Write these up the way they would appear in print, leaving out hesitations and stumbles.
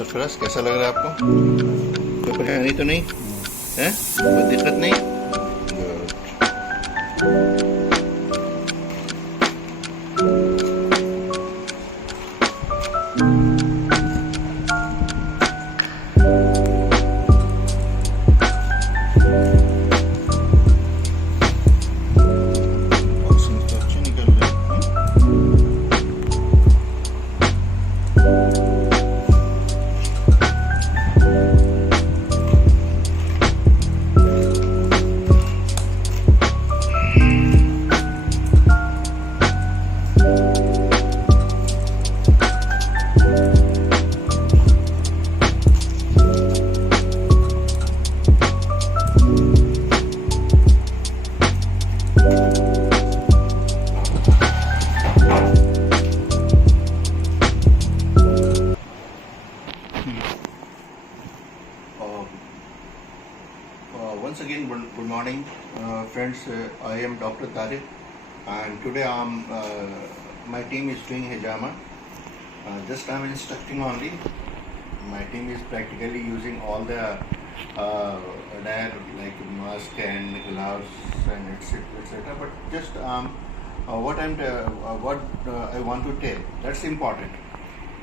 सरफराज कैसा लग रहा है आपको? कोई परेशानी तो नहीं है? कोई दिक्कत नहीं? ऑक्सीजन तो अच्छी निकल रही है। Once again, good morning, friends. I am Dr. Tariq, and today my team is doing hijama. Just I'm instructing only. My team is practically using all the attire like mask and gloves and etc. But just what I want to tell, that's important.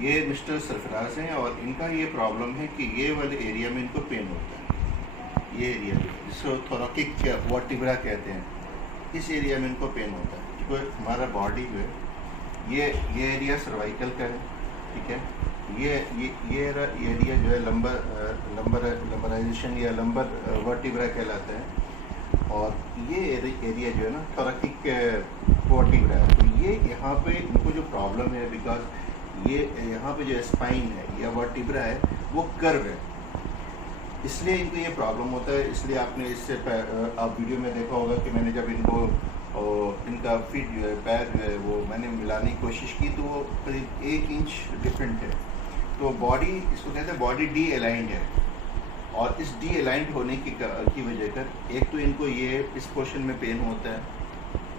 ये mister Sarfaraz हैं और इनका ये problem है कि ये वाले area में इनको पेन होता है। ये एरिया जिसको थोरैकिक वर्टिब्रा कहते हैं, इस एरिया में इनको पेन होता है। क्योंकि हमारा बॉडी जो है ये एरिया सर्वाइकल का है, ठीक है। ये एरिया जो है लंबराइजेशन या लंबर वर्टिब्रा कहलाता है, और ये एरिया जो है ना थोरैकिक वर्टिब्रा है। तो ये यहाँ पे इनको जो प्रॉब्लम है, बिकॉज ये यहाँ पे जो स्पाइन है या वर्टिब्रा है वो कर्व है, इसलिए इनको ये प्रॉब्लम होता है। इसलिए आपने इससे आप वीडियो में देखा होगा कि मैंने जब इनको इनका फीट जो है पैर जो है वो मैंने मिलाने की कोशिश की तो वो करीब 1 इंच डिफरेंट है। तो बॉडी, इसको कहते हैं बॉडी डी अलाइंड है, और इस डी अलाइंड होने की वजह कर एक तो इनको ये इस पोर्शन में पेन होता है,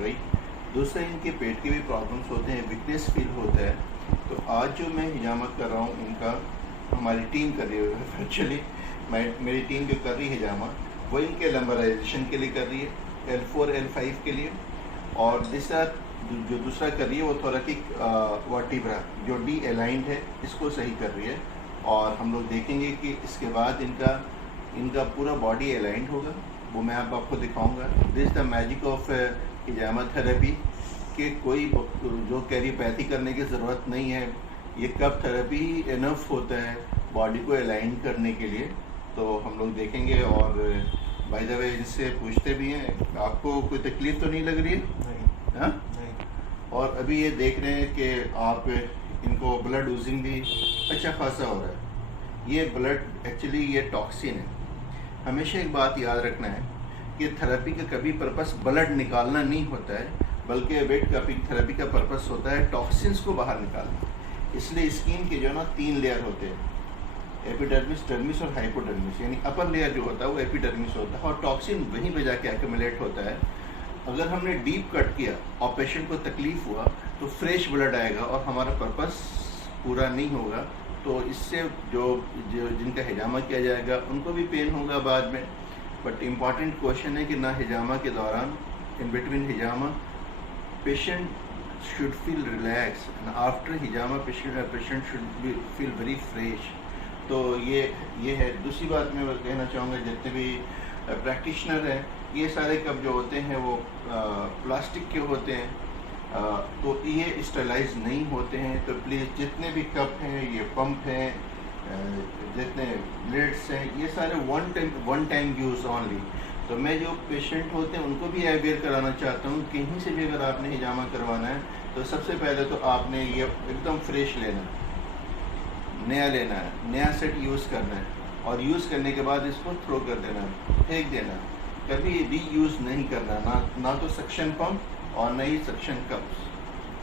राइट। दूसरा इनके पेट के भी प्रॉब्लम्स होते हैं, वीकनेस फील होता है। तो आज जो मैं हिजामा कर रहा हूँ, इनका हमारी टीम कर रही है, एक्चुअली मेरी टीम जो कर रही है हिजामा वो इनके लंबराइजेशन के लिए कर रही है, L4 L5 के लिए, और जो दूसरा कर रही है वो थोरैकिक वर्टिब्रा जो डी अलाइंड है, इसको सही कर रही है। और हम लोग देखेंगे कि इसके बाद इनका पूरा बॉडी अलाइंड होगा, वो मैं आपको दिखाऊंगा। This the magic of hijama therapy, कि कोई जो कैरियोपैथी करने की ज़रूरत नहीं है, ये कब थेरेपी इनफ होता है बॉडी को अलाइन करने के लिए। तो हम लोग देखेंगे, और बाय द वे इससे पूछते भी हैं आपको कोई तकलीफ़ तो नहीं लग रही है? नहीं। हाँ नहीं। और अभी ये देख रहे हैं कि आप इनको ब्लड लूजिंग भी अच्छा खासा हो रहा है। ये ब्लड एक्चुअली ये टॉक्सिन है। हमेशा एक बात याद रखना है कि थेरेपी का कभी पर्पस ब्लड निकालना नहीं होता है, बल्कि वेट कपिंग थेरेपी का पर्पस होता है टॉक्सिन्स को बाहर निकालना। इसलिए स्किन के जो ना 3 लेयर होते हैं, एपिडर्मिस, डर्मिस और हाइपोडर्मिस। यानी अपर लेयर जो होता है वो एपिडर्मिस होता है, और टॉक्सिन वहीं पे जाके एक्यूमुलेट होता है। अगर हमने डीप कट किया और पेशेंट को तकलीफ हुआ तो फ्रेश ब्लड आएगा और हमारा पर्पस पूरा नहीं होगा। तो इससे जो जिनका हिजामा किया जाएगा उनको भी पेन होगा बाद में। बट इम्पॉर्टेंट क्वेश्चन है कि ना हिजामा के दौरान, in between hijama, patient should feel relaxed, and after hijama patient should feel very fresh। तो ये है। दूसरी बात मैं कहना चाहूँगा, जितने भी प्रैक्टिशनर हैं ये सारे कप जो होते हैं वो प्लास्टिक के होते हैं, तो ये स्टरलाइज नहीं होते हैं। तो प्लीज़ जितने भी कप हैं, ये पंप हैं, जितने ब्लेड्स हैं, ये सारे वन टाइम यूज़ ऑनली। तो मैं जो पेशेंट होते हैं उनको भी अवेयर कराना चाहता हूँ, कहीं से भी अगर आपने हिजामा करवाना है तो सबसे पहले तो आपने ये एकदम फ्रेश लेना है, नया लेना है, नया सेट यूज़ करना है, और यूज़ करने के बाद इसको थ्रो कर देना है, फेंक देना है। कभी रीयूज़ नहीं करना, ना तो सक्शन पंप और न ही सक्शन कप्स,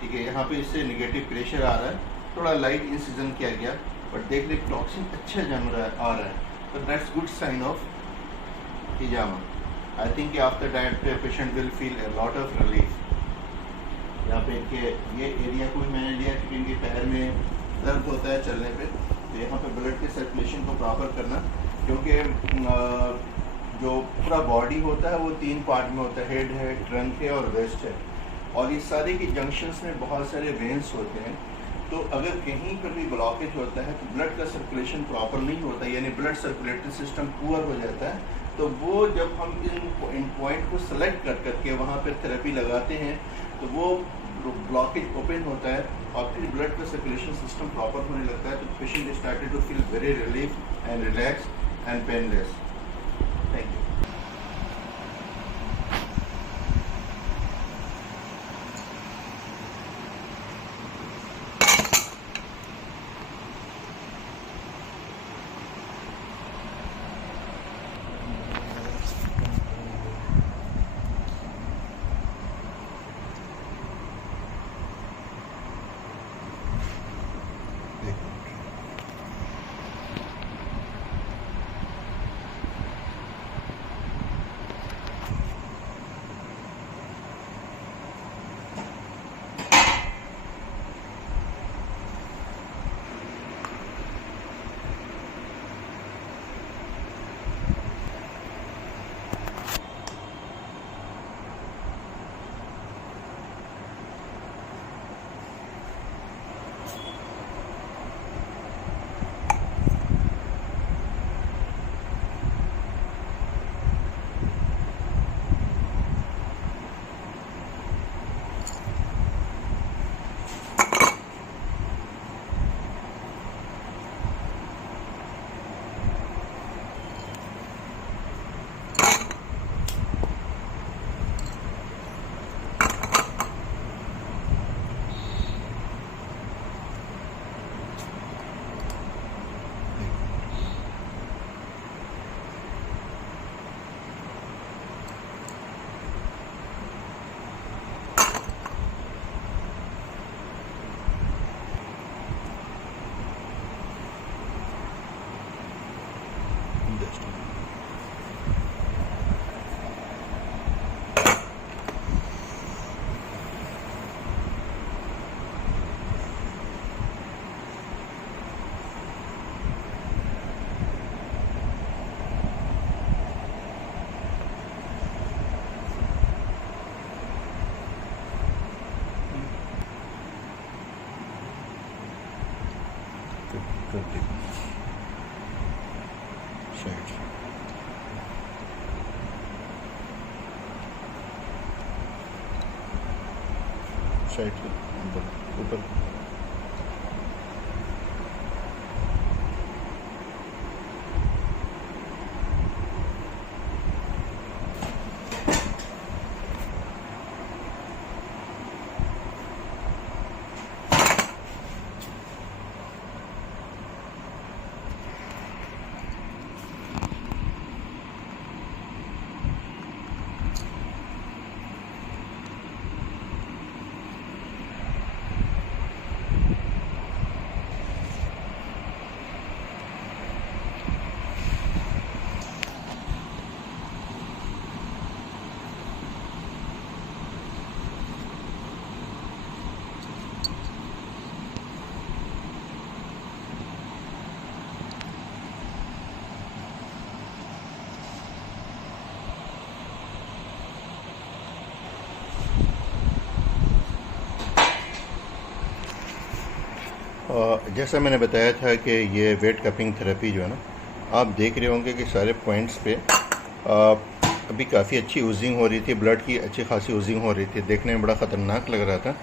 ठीक है। यहाँ पे इससे नेगेटिव प्रेशर आ रहा है, थोड़ा लाइट इंसिजन किया गया, बट देख ले टॉक्सिन अच्छा जम रहा है, आ रहा है, तो दैट्स गुड साइन ऑफ हिजामा। I think after that patient will feel a lot of relief. यहाँ पे इनके ये एरिया को भी मैंने लिया क्योंकि इनके पैर में दर्द होता है चलने पे, तो यहाँ पे ब्लड के सर्कुलेशन को प्रॉपर करना, क्योंकि जो पूरा बॉडी होता है वो 3 पार्ट में होता है, हेड है, ट्रंक है और वेस्ट है, और इस सारे की जंक्शंस में बहुत सारे वेन्स होते हैं। तो अगर कहीं पर भी ब्लॉकेज होता है तो ब्लड का सर्कुलेशन प्रॉपर नहीं होता, यानी ब्लड सर्कुलेटरी सिस्टम पुअर हो जाता है। तो वो जब हम इन पॉइंट को सेलेक्ट कर करके वहाँ पर थेरेपी लगाते हैं तो वो ब्लॉकेज ओपन होता है और फिर ब्लड का सर्कुलेशन सिस्टम प्रॉपर होने लगता है। तो patient started to feel very relief and relax and painless. Thank you. Side से ऊपर जैसा मैंने बताया था कि ये वेट कपिंग थेरेपी जो है ना, आप देख रहे होंगे कि सारे पॉइंट्स पे अभी काफ़ी अच्छी यूजिंग हो रही थी, ब्लड की अच्छी खासी यूजिंग हो रही थी, देखने में बड़ा ख़तरनाक लग रहा था।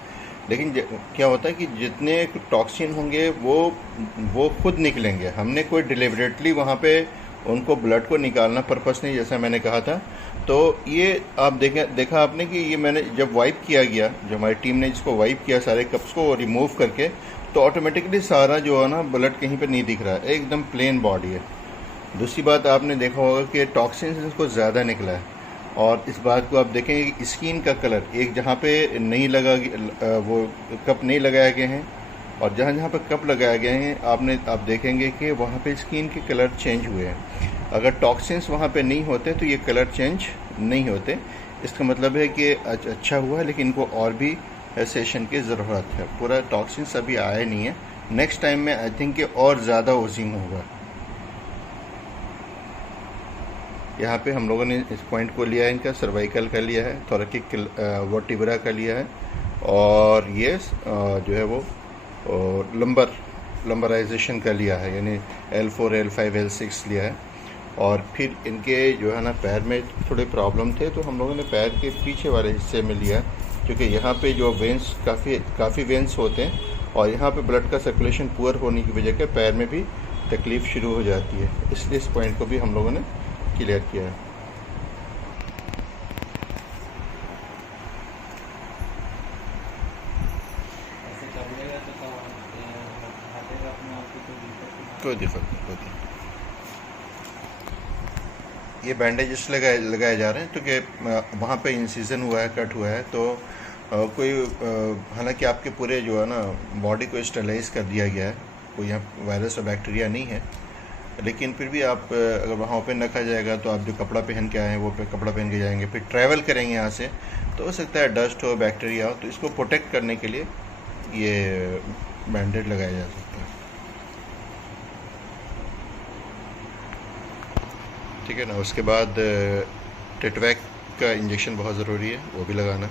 लेकिन क्या होता है कि जितने टॉक्सिन होंगे वो खुद निकलेंगे, हमने कोई डिलिबरेटली वहाँ पे उनको ब्लड को निकालना पर्पस नहीं, जैसा मैंने कहा था। तो ये आप देखा आपने कि ये मैंने जब वाइप किया गया, जो हमारी टीम ने जिसको वाइप किया सारे कप्स को रिमूव करके, तो ऑटोमेटिकली सारा जो है ना ब्लड कहीं पे नहीं दिख रहा है, एकदम प्लेन बॉडी है। दूसरी बात आपने देखा होगा कि टॉक्सिन इसको ज़्यादा निकला है, और इस बात को आप देखेंगे कि स्किन का कलर, एक जहाँ पे नहीं लगा वो कप नहीं लगाए गए हैं और जहाँ जहाँ पे कप लगाए गए हैं आप देखेंगे कि वहाँ पे स्किन के कलर चेंज हुए हैं। अगर टॉक्सिन्स वहाँ पे नहीं होते तो ये कलर चेंज नहीं होते। इसका मतलब है कि अच्छा हुआ है, लेकिन इनको और भी सेशन की ज़रूरत है। पूरा टॉक्सिन्स अभी आया नहीं है, नेक्स्ट टाइम में आई थिंक कि और ज़्यादा ओजिंग होगा। यहाँ पे हम लोगों ने इस पॉइंट को लिया है, इनका सर्वाइकल का लिया है, थोरेकिक वर्टिब्रा का लिया है, और ये जो है वो लंबराइजेशन का लिया है, यानी L4 L5 L6 लिया है। और फिर इनके जो है ना पैर में थोड़े प्रॉब्लम थे, तो हम लोगों ने पैर के पीछे वाले हिस्से में लिया, क्योंकि यहाँ पे जो वेंस काफ़ी वेंस होते हैं, और यहाँ पे ब्लड का सर्कुलेशन पुअर होने की वजह से पैर में भी तकलीफ़ शुरू हो जाती है, इसलिए इस पॉइंट को भी हम लोगों ने क्लियर किया है। कोई दिक्कत नहीं। ये बैंडेजेस लगाए जा रहे हैं, क्योंकि वहाँ पे इंसिजन हुआ है, कट हुआ है, तो कोई हालांकि आपके पूरे जो है ना बॉडी को स्टेलाइज कर दिया गया है, कोई यहाँ वायरस और बैक्टीरिया नहीं है, लेकिन फिर भी आप अगर वहाँ ओपन रखा जाएगा तो आप जो कपड़ा पहन के आए हैं वो कपड़ा पहन के जाएंगे, फिर ट्रैवल करेंगे यहाँ से, तो हो सकता है डस्ट हो, बैक्टीरिया हो, तो इसको प्रोटेक्ट करने के लिए ये बैंडेड लगाया जा सकता है। ठीक है ना। उसके बाद टेटवैक का इंजेक्शन बहुत ज़रूरी है, वो भी लगाना।